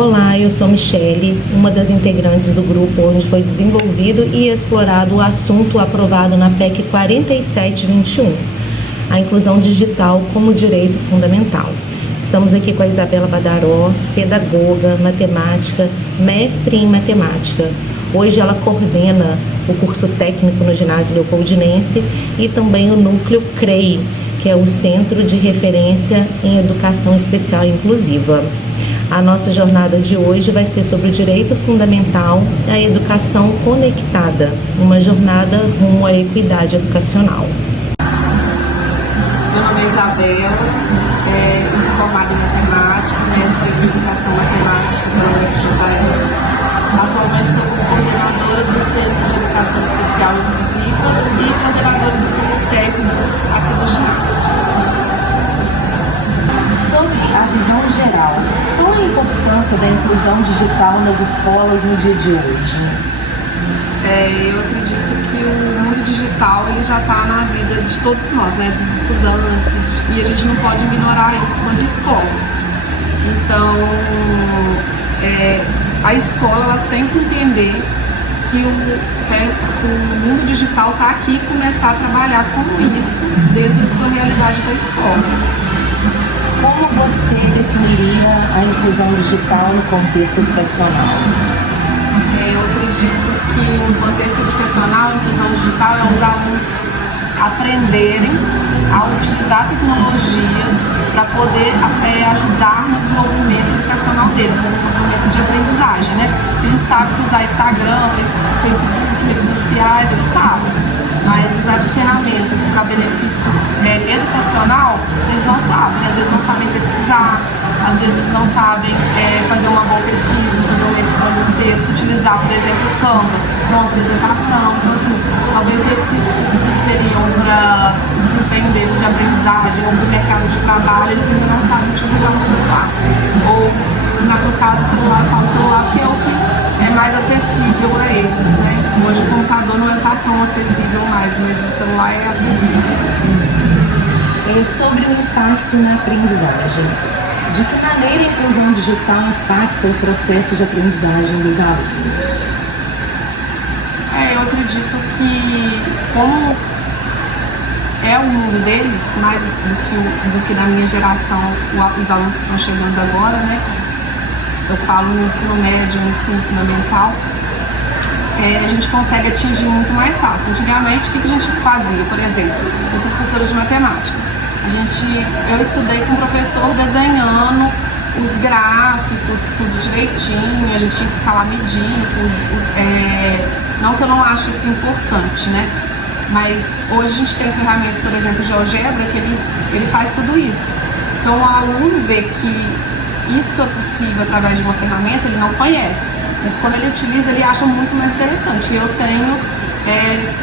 Olá, eu sou Michele, uma das integrantes do grupo onde foi desenvolvido e explorado o assunto aprovado na PEC 4721, a inclusão digital como direito fundamental. Estamos aqui com a Isabela Badaró, pedagoga, matemática, mestre em matemática. Hoje ela coordena o curso técnico no ginásio Leopoldinense e também o núcleo CREI, que é o Centro de Referência em Educação Especial e Inclusiva. A nossa jornada de hoje vai ser sobre o direito fundamental à educação conectada, uma jornada rumo à equidade educacional. Meu nome é Isabela, eu sou formada em matemática, mestre em educação matemática pela UFJF. Atualmente sou coordenadora do Centro de Educação Especial e Inclusiva e coordenadora do curso técnico aqui do ginásio. Sobre a visão geral, qual a importância da inclusão digital nas escolas no dia de hoje? Eu acredito que o mundo digital ele já está na vida de todos nós, né, dos estudantes, e a gente não pode ignorar isso quanto escola. Então, a escola ela tem que entender que o mundo digital está aqui e começar a trabalhar com isso dentro da sua realidade da escola. Como você definiria a inclusão digital no contexto educacional? Eu acredito que no contexto educacional, a inclusão digital é os alunos aprenderem a utilizar a tecnologia para poder ajudar no desenvolvimento educacional deles, no desenvolvimento de aprendizagem, né? A gente sabe que usar Instagram, Facebook, redes sociais, eles sabem. Mas usar essas ferramentas para benefício educacional, eles não sabem. Às vezes não sabem pesquisar, às vezes não sabem fazer uma boa pesquisa, fazer uma edição de um texto, utilizar, por exemplo, o Canva para uma apresentação. Então, assim, talvez recursos que seriam para o desempenho deles de aprendizagem ou para o mercado de trabalho, eles ainda não sabem utilizar o celular. Ou, no caso, o celular, eu falo celular porque é o que é mais acessível a eles, né? Hoje o computador não está tão acessível mais, mas o celular é acessível. Sobre o impacto na aprendizagem. De que maneira a inclusão digital impacta o processo de aprendizagem dos alunos? Eu acredito que, como é o mundo deles, mais do que da minha geração, os alunos que estão chegando agora, né? Eu falo no ensino médio, no ensino fundamental, a gente consegue atingir muito mais fácil. Antigamente, o que a gente fazia? Por exemplo, eu sou professora de matemática. Eu estudei com o professor desenhando os gráficos, tudo direitinho, a gente tinha que ficar lá medindo, não que eu não acho isso importante, né? Mas hoje a gente tem ferramentas, por exemplo, o GeoGebra, que ele faz tudo isso. Então o aluno vê que isso é possível através de uma ferramenta, ele não conhece. Mas quando ele utiliza, ele acha muito mais interessante. E eu tenho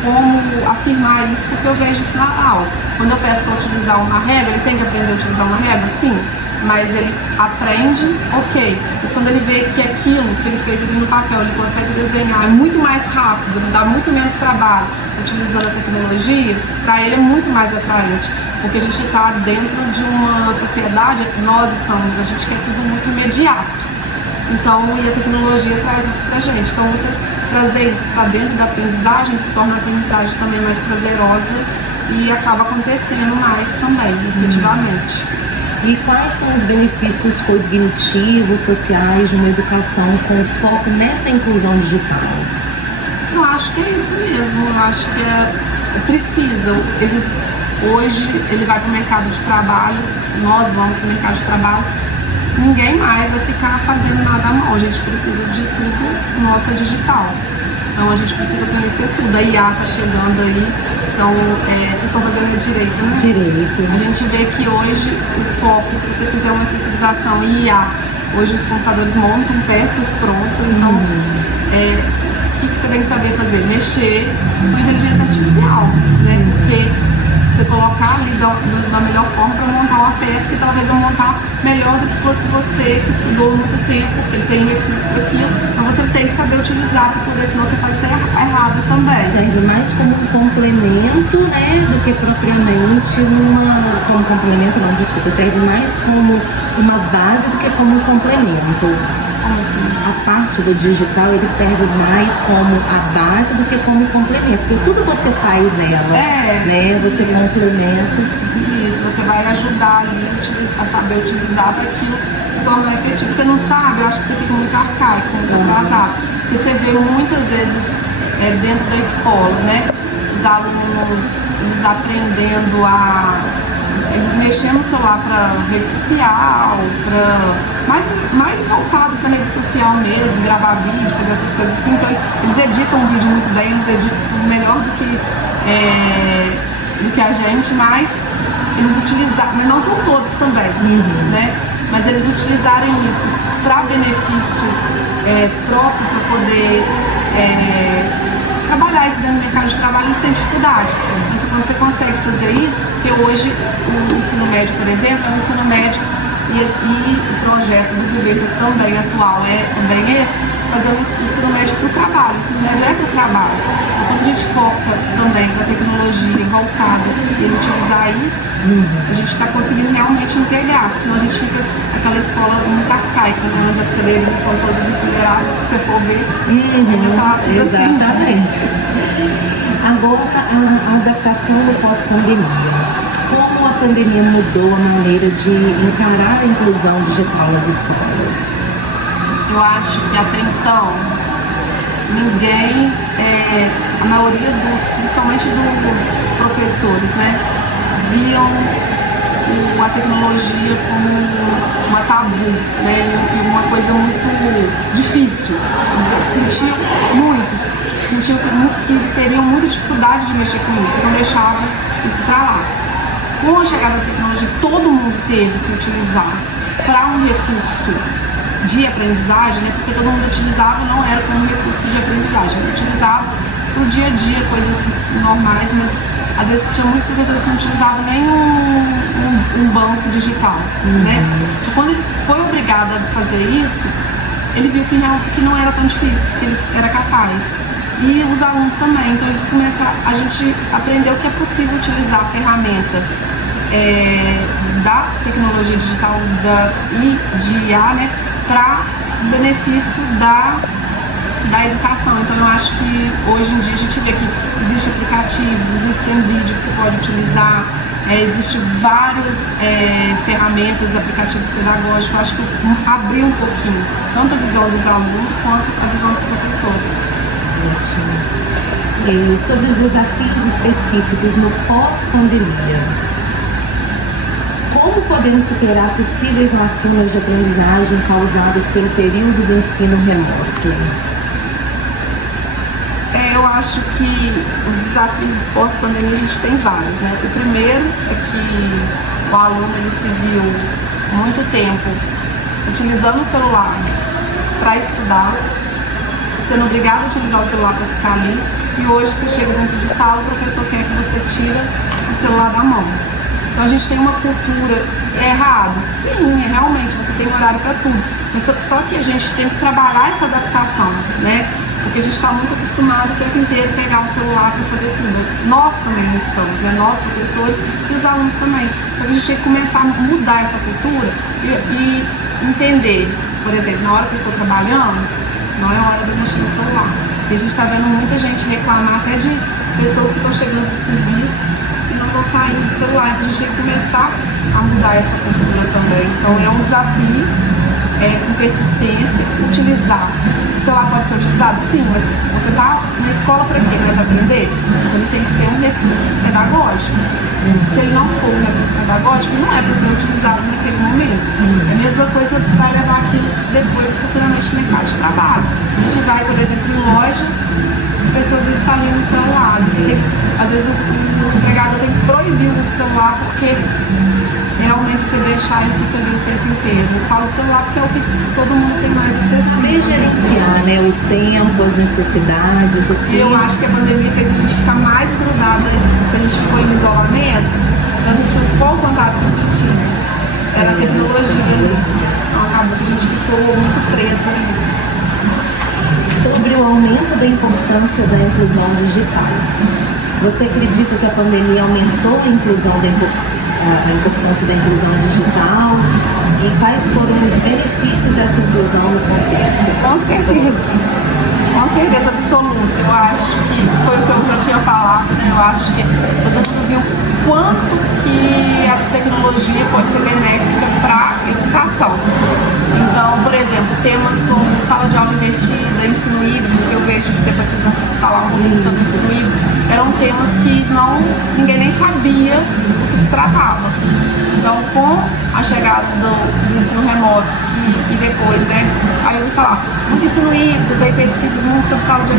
como afirmar isso, porque eu vejo isso na aula. Quando eu peço para utilizar uma régua, ele tem que aprender a utilizar uma régua? Sim. Mas ele aprende, ok. Mas quando ele vê que aquilo que ele fez ali no papel, ele consegue desenhar, é muito mais rápido, dá muito menos trabalho utilizando a tecnologia, para ele é muito mais atraente. Porque a gente está dentro de uma sociedade, a gente quer tudo muito imediato. Então, e a tecnologia traz isso pra gente. Então, você trazer isso para dentro da aprendizagem se torna a aprendizagem também mais prazerosa e acaba acontecendo mais também, efetivamente. E quais são os benefícios cognitivos, sociais de uma educação com foco nessa inclusão digital? Eu acho que é isso mesmo. Eu acho que precisa. Hoje, ele vai para o mercado de trabalho, nós vamos para o mercado de trabalho, ninguém mais vai ficar fazendo nada à mão. A gente precisa de tudo, nossa, digital. Então a gente precisa conhecer tudo. A IA está chegando aí. Então, vocês estão fazendo direito, né? Direito. A gente vê que hoje o foco, se você fizer uma especialização em IA, hoje os computadores montam peças prontas. Então, o que você tem que saber fazer? Mexer com inteligência artificial, né? Porque você colocar ali da melhor forma para montar uma peça peça que talvez eu montar melhor do que fosse você que estudou muito tempo, porque ele tem recurso para aquilo, mas você tem que saber utilizar para poder, senão você faz errado também. Serve mais como um complemento, né, do que propriamente como complemento não, desculpa, serve mais como uma base do que como um complemento. Como assim? A parte do digital, ele serve mais como a base do que como complemento, porque tudo você faz nela, né, você complementa. Isso, você vai ajudar ali a saber utilizar para aquilo se tornar efetivo. Você não sabe, eu acho que você fica muito arcaico, muito atrasado, porque você vê muitas vezes dentro da escola, né, os alunos, eles aprendendo eles mexendo no celular para rede social, mais voltado para rede social mesmo, gravar vídeo, fazer essas coisas assim. Então eles editam o vídeo muito bem, eles editam melhor do que a gente, mas eles utilizaram, mas não são todos também, né? Mas eles utilizarem isso para benefício próprio, para poder trabalhar isso dentro do mercado de trabalho, eles têm dificuldade. Mas quando você consegue fazer isso, porque hoje o ensino médio, por exemplo, é um ensino médio e o projeto do governo também atual também esse, fazer um ensino médio para o trabalho. O ensino médio é para o trabalho. Então, quando a gente foca também com a tecnologia voltada e utilizar isso, a gente está conseguindo realmente integrar, porque senão a gente fica aquela escola muito arcaica, né, onde as cadeiras são todas enfileiradas, se você for ver, ainda tá tudo exatamente. Agora, a adaptação no pós-pandemia. Como a pandemia mudou a maneira de encarar a inclusão digital nas escolas? Eu acho que até então ninguém, a maioria principalmente dos professores, né, viam a tecnologia como uma tabu, né, e uma coisa muito difícil. Eles sentiam que teriam muita dificuldade de mexer com isso, então deixavam isso para lá. Com a chegada da tecnologia, todo mundo teve que utilizar para um recurso de aprendizagem, né? Porque todo mundo utilizava, não era como recurso de aprendizagem, utilizava para o dia a dia, coisas normais, mas às vezes tinha muitos professores que não utilizavam nem um banco digital, né? Então, quando ele foi obrigado a fazer isso, ele viu que não era tão difícil, que ele era capaz. E os alunos também, então a gente aprendeu que é possível utilizar a ferramenta da tecnologia digital e de IA, né, para benefício da educação. Então eu acho que hoje em dia a gente vê que existem aplicativos, existem vídeos que pode utilizar, existem várias ferramentas, aplicativos pedagógicos. Eu acho que abriu um pouquinho, tanto a visão dos alunos quanto a visão dos professores. E sobre os desafios específicos no pós-pandemia, como podemos superar possíveis lacunas de aprendizagem causadas pelo período do ensino remoto? Eu acho que os desafios pós-pandemia a gente tem vários, né? O primeiro é que o aluno ele se viu muito tempo utilizando o celular para estudar, sendo obrigado a utilizar o celular para ficar ali, e hoje você chega dentro de sala, o professor quer que você tire o celular da mão. Então a gente tem uma cultura errada. Sim, realmente, você tem horário para tudo, mas só que a gente tem que trabalhar essa adaptação, né? Porque a gente está muito acostumado o tempo inteiro a pegar o celular para fazer tudo. Nós também estamos, né? Nós, professores, e os alunos também. Só que a gente tem que começar a mudar essa cultura e entender, por exemplo, na hora que eu estou trabalhando, não é hora de eu mexer no celular. E a gente está vendo muita gente reclamar até de pessoas que estão chegando do serviço e não estão saindo do celular. Então a gente tem que começar a mudar essa cultura também. Então é um desafio, com persistência, utilizar. O celular pode ser utilizado? Sim, mas você está na escola para quê? Não é para aprender? Então ele tem que ser um recurso pedagógico. Se ele não for um recurso pedagógico, não é para ser utilizado naquele momento. É a mesma coisa que vai levar aquilo depois, futuramente, no mercado de trabalho. A gente vai, por exemplo, em loja, pessoas estão ali no celular. Às vezes o empregador tem que proibir o uso do celular, porque realmente se deixar ele fica ali o tempo inteiro. Eu falo do celular porque é o que todo mundo tem mais acessível. Saber gerenciar, né, o tempo, as necessidades, o que... Eu acho que a pandemia fez a gente ficar mais grudada, porque a gente ficou em isolamento. Então qual o contato que a gente tinha? era a tecnologia. Então acabou que a gente ficou muito preso a isso. Sobre o aumento da importância da inclusão digital. Você acredita que a pandemia aumentou a importância da inclusão digital? E quais foram os benefícios dessa inclusão no contexto? Com certeza absoluta. Eu acho que foi o que eu já tinha falado, né? Eu acho que todo mundo viu quanto que a tecnologia pode ser benéfica para a educação. Então, por exemplo, temas como sala de aula invertida, ensino híbrido, que eu vejo que depois vocês vão falar um pouquinho sobre ensino híbrido, eram temas que ninguém nem sabia do que se tratava. Então, com a chegada do ensino remoto, e depois, né, aí eu vou falar, muito ensino híbrido, veio pesquisas muito sobre sala de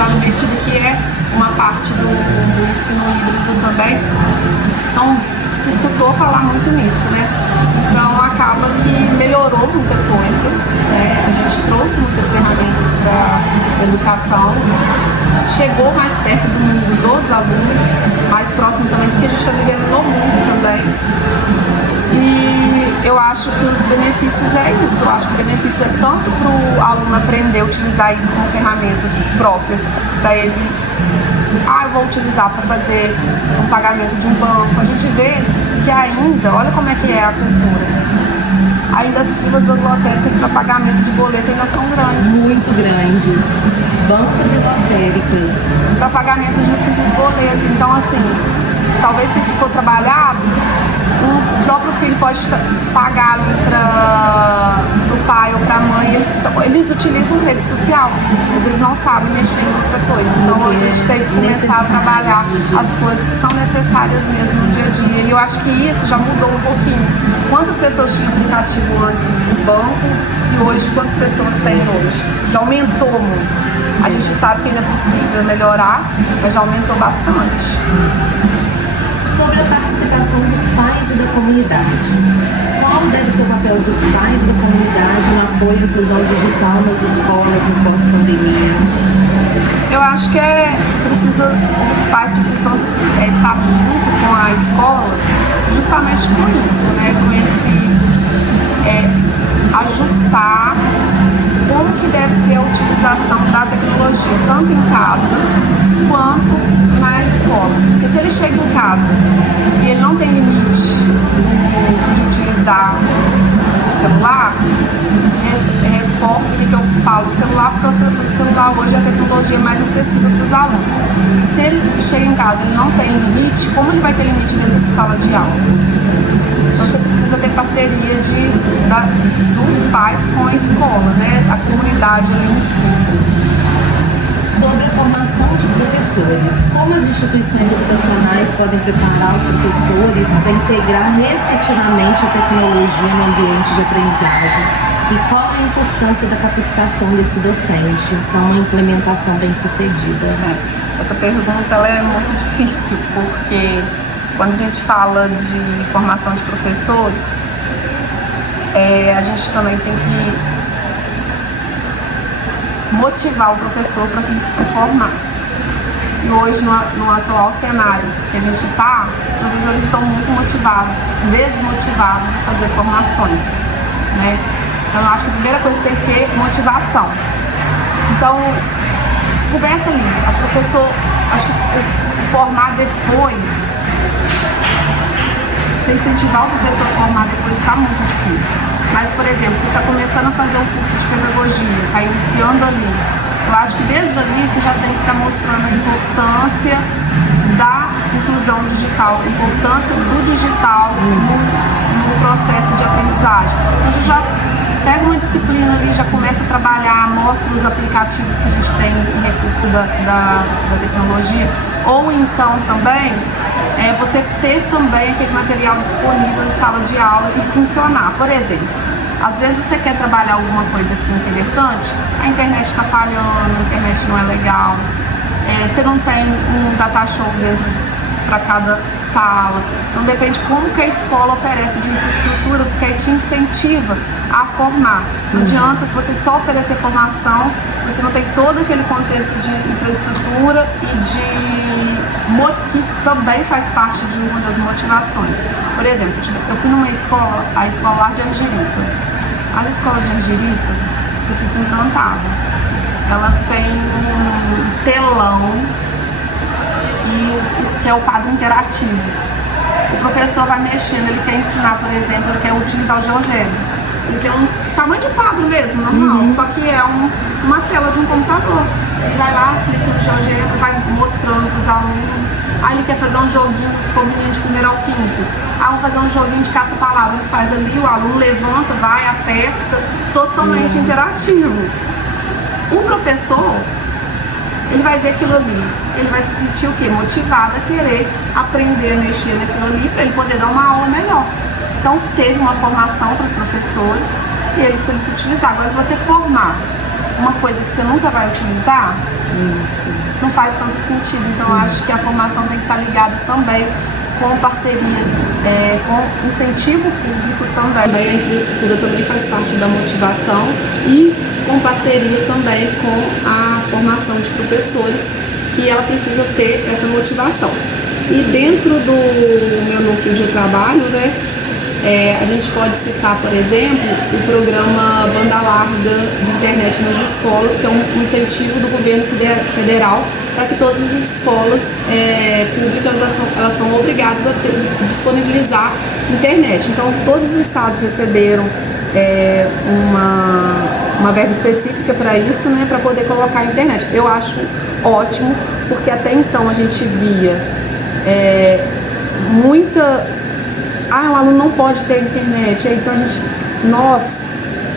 aula invertida, que é uma parte do ensino híbrido também. Então, se escutou falar muito nisso, né? Então, acaba que melhorou muita coisa, né? A gente trouxe muitas ferramentas para a educação, chegou mais perto do mundo dos alunos, mais próximo também do que a gente está vivendo no mundo também. E eu acho que os benefícios é isso. Eu acho que o benefício é tanto para o aluno aprender a utilizar isso como ferramentas próprias, para ele, eu vou utilizar para fazer um pagamento de um banco. A gente vê que ainda, olha como é que é a cultura, ainda as filas das lotéricas para pagamento de boleto ainda são grandes. Muito grandes. Bancos e lotéricas. Para pagamento de um simples boleto. Então, assim, talvez se isso for trabalhado, o próprio filho pode pagar ali para o pai ou para a mãe. Eles utilizam rede social, mas eles não sabem mexer em outra coisa. Então a gente tem que começar a trabalhar as coisas que são necessárias mesmo no dia a dia. E eu acho que isso já mudou um pouquinho. Quantas pessoas tinham aplicativo antes do banco e hoje quantas pessoas têm hoje? Já aumentou muito. A gente sabe que ainda precisa melhorar, mas já aumentou bastante. Sobre a participação dos pais e da comunidade. Qual deve ser o papel dos pais e da comunidade no apoio à inclusão digital nas escolas no pós-pandemia? Eu acho que os pais precisam estar junto com a escola justamente com isso, né? Com esse ajustar como que deve ser a utilização da tecnologia, tanto em casa quanto na escola. Porque se ele chega em casa e ele não tem limite de utilizar o celular, reforça o que eu falo do celular, porque o celular hoje é a tecnologia mais acessível para os alunos. Se ele chega em casa e ele não tem limite, como ele vai ter limite dentro de sala de aula? Então você precisa ter parceria dos pais com a escola, né? A comunidade ali em si. Sobre a formação de professores, como as instituições educacionais podem preparar os professores para integrar efetivamente a tecnologia no ambiente de aprendizagem? E qual a importância da capacitação desse docente para uma implementação bem-sucedida? Essa pergunta ela é muito difícil, porque quando a gente fala de formação de professores, a gente também tem que motivar o professor para se formar. E hoje, no atual cenário que a gente está, os professores estão muito desmotivados a fazer formações, né? Então, eu acho que a primeira coisa tem que ter motivação. Então, começa ali. A professor, acho que formar depois, se incentivar o professor a formar depois está muito difícil. Mas, por exemplo, você está começando a fazer um curso de pedagogia, está iniciando ali. Eu acho que desde ali você já tem que estar mostrando a importância da inclusão digital, a importância do digital no processo de aprendizagem. Você já pega uma disciplina ali, já começa a trabalhar, mostra os aplicativos que a gente tem em recurso da tecnologia. Ou então também, você ter também aquele material disponível em sala de aula e funcionar. Por exemplo, às vezes você quer trabalhar alguma coisa aqui interessante, a internet está falhando, a internet não é legal, você não tem um data show dentro para cada sala. Então depende como que a escola oferece de infraestrutura, porque aí te incentiva a formar. Não adianta se você só oferecer formação, se você não tem todo aquele contexto de infraestrutura e que também faz parte de uma das motivações. Por exemplo, eu fui numa escola, a escola lá de Angelita. As escolas de Angelita, você fica encantado. Elas têm um telão que é o quadro interativo. O professor vai mexendo, ele quer ensinar, por exemplo, ele quer utilizar o GeoGebra. Ele tem um tamanho de quadro mesmo, normal, só que é uma tela de um computador. Ele vai lá, clica no GeoGebra, vai mostrando para os alunos. Aí ele quer fazer um joguinho, se for menino de primeiro ao quinto. Vamos fazer um joguinho de caça-palavra. Ele faz ali, o aluno levanta, vai, aperta, totalmente interativo. O professor, ele vai ver aquilo ali, ele vai se sentir o quê? Motivado a querer aprender a mexer naquilo ali para ele poder dar uma aula melhor. Então teve uma formação para os professores e eles podem se utilizar. Agora, se você formar uma coisa que você nunca vai utilizar, não faz tanto sentido. Então eu acho que a formação tem que estar ligada também com parcerias, com incentivo público também. A infraestrutura também faz parte da motivação e com parceria também com a formação de professores, que ela precisa ter essa motivação. E dentro do meu núcleo de trabalho, né, a gente pode citar, por exemplo, o programa Banda Larga de Internet nas escolas, que é um incentivo do governo federal para que todas as escolas públicas elas são obrigadas a disponibilizar internet. Então, todos os estados receberam uma verba específica para isso, né, para poder colocar a internet. Eu acho ótimo, porque até então a gente via o aluno não pode ter internet. Então nós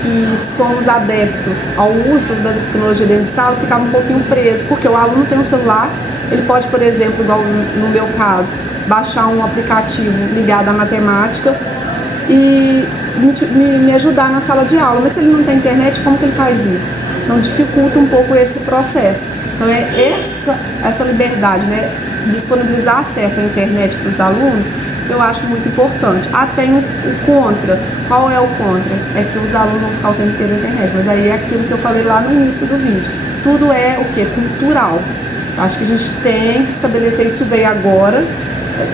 que somos adeptos ao uso da tecnologia dentro de sala, ficava um pouquinho preso, porque o aluno tem um celular, ele pode, por exemplo, igual no meu caso, baixar um aplicativo ligado à matemática e me ajudar na sala de aula, mas se ele não tem internet, como que ele faz isso? Então dificulta um pouco esse processo. Então essa liberdade, né, disponibilizar acesso à internet para os alunos, eu acho muito importante. Tem o contra. Qual é o contra? É que os alunos vão ficar o tempo inteiro na internet, mas aí é aquilo que eu falei lá no início do vídeo. Tudo é o que? Cultural. Acho que a gente tem que estabelecer, isso veio agora,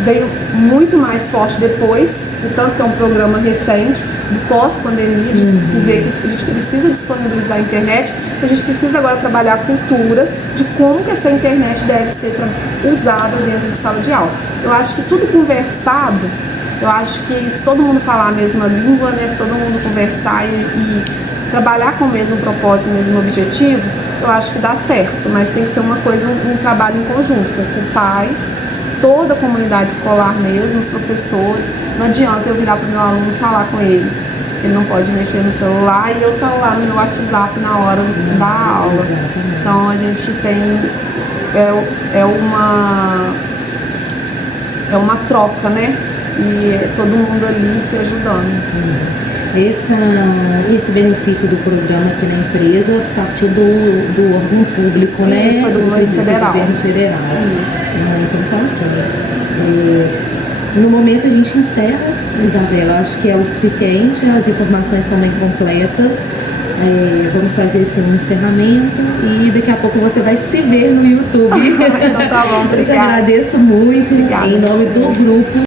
veio muito mais forte depois, tanto que é um programa recente, do pós-pandemia, de ver que a gente precisa disponibilizar a internet, a gente precisa agora trabalhar a cultura de como que essa internet deve ser usada dentro de sala de aula. Eu acho que tudo conversado, eu acho que se todo mundo falar a mesma língua, né, se todo mundo conversar e trabalhar com o mesmo propósito, o mesmo objetivo, eu acho que dá certo, mas tem que ser uma coisa, um trabalho em conjunto, com pais, toda a comunidade escolar mesmo, os professores. Não adianta eu virar para o meu aluno e falar com ele. Ele não pode mexer no celular e eu estou lá no meu WhatsApp na hora da aula. Exatamente. Então a gente tem uma troca, né? E todo mundo ali se ajudando. Esse benefício do programa aqui na empresa partiu do órgão público, né? Isso, foi do governo federal. Isso. Muito bacana. No momento a gente encerra, Isabela, acho que é o suficiente, as informações estão bem completas. Vamos fazer assim, um encerramento e daqui a pouco você vai se ver no YouTube. Então tá bom, obrigada. Eu te agradeço muito. Obrigada, em nome do grupo.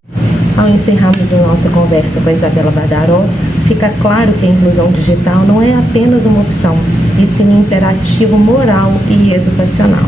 Ao encerrarmos a nossa conversa com a Isabela Badaró, fica claro que a inclusão digital não é apenas uma opção, e sim um imperativo moral e educacional.